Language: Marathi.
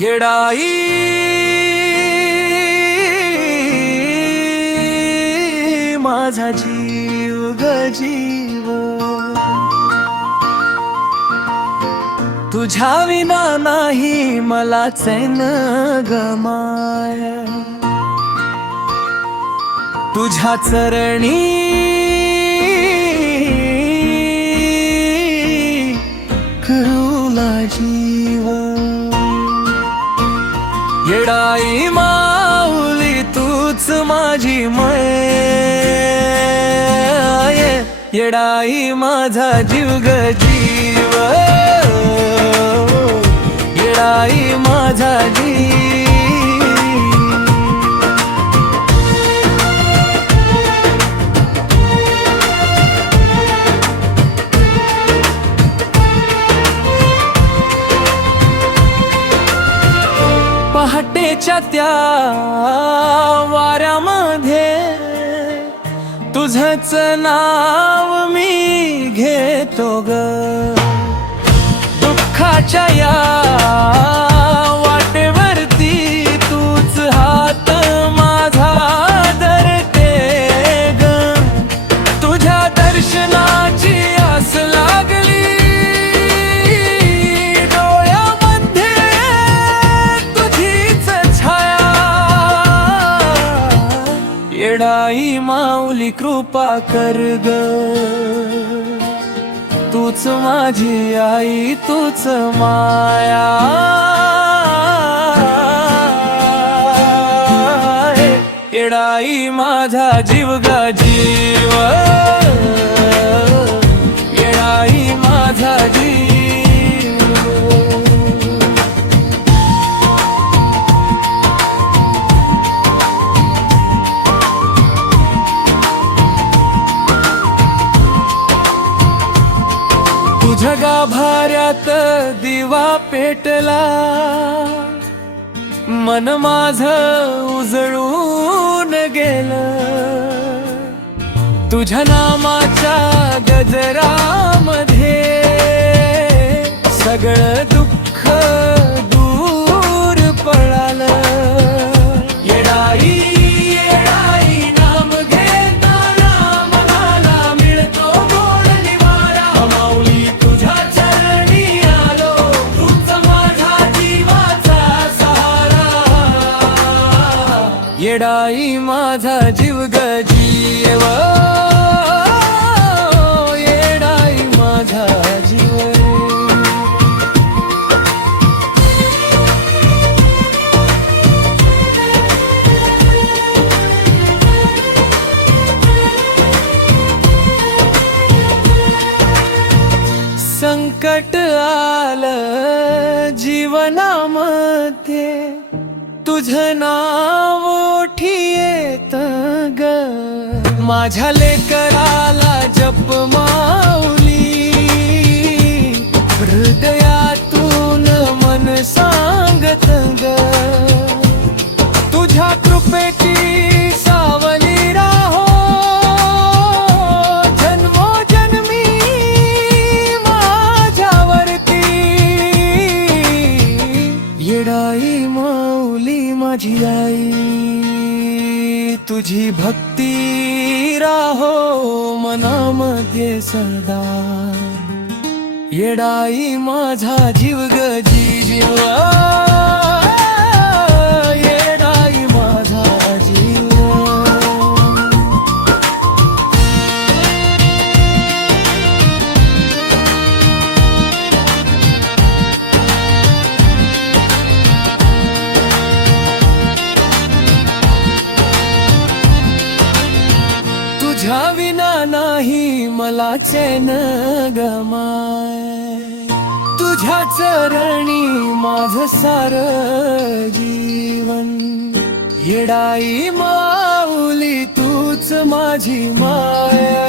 येडाई माझा जीव ग जीव, तुझ्या विना नाही मला चैन गमाय, तुझ्या चरणी करूला जीव. येडाई माऊली तूच माझी माय, येडाई माझा जीव ग जीव, येडाई माझा जीव. पहाटेच्या त्या वाऱ्यामध्ये तुझंच नाव मी घेतो ग, दुःखाच्या या वाटेवरती तूच हात माझा धरते ग. तुझ्या दर्शनाची आस लागली डोळ्यामध्ये तुझीच छाया, येडाई माऊली कृपा कर ग, तूच माझी आई तूच माया. येडाई माझा जीव ग जीव, येडाई माझा जीव. तुझ्या गाभाऱ्यात दिवा पेटला, मन माझं उजळून गेलं. तुझ्या नामाच्या गजरामध्ये सगळं दुःख दूर पळालं. येडाई येडाई नाम घेताना मनाला मिळतो गोड निवारा. माऊली तुझ्या चरणी आलो, तूच माझा जीवाचा सहारा. येडाई माझा जीव ग जीव, येडाई माझा जीव. संकट आलं जीवनामध्ये तुझं नाव ओठी येत ग, माझ्या लेकराला जप माऊली. हृदयातून मन सांगत ग, तुझ्या कृपेची सावली राहो जन्मोजन्मी माझ्यावरती. येडाई माऊली माझी आई, तुझी भक्ती राहो मनामध्ये सदा. येडाई माझा जीव ग जीव, येडाई माझा जीव. तुझ्या विना नाही मला चैन गमाय, तुझ्या चरणी माझं सार जीवन. येडाई माऊली तूच माझी माया.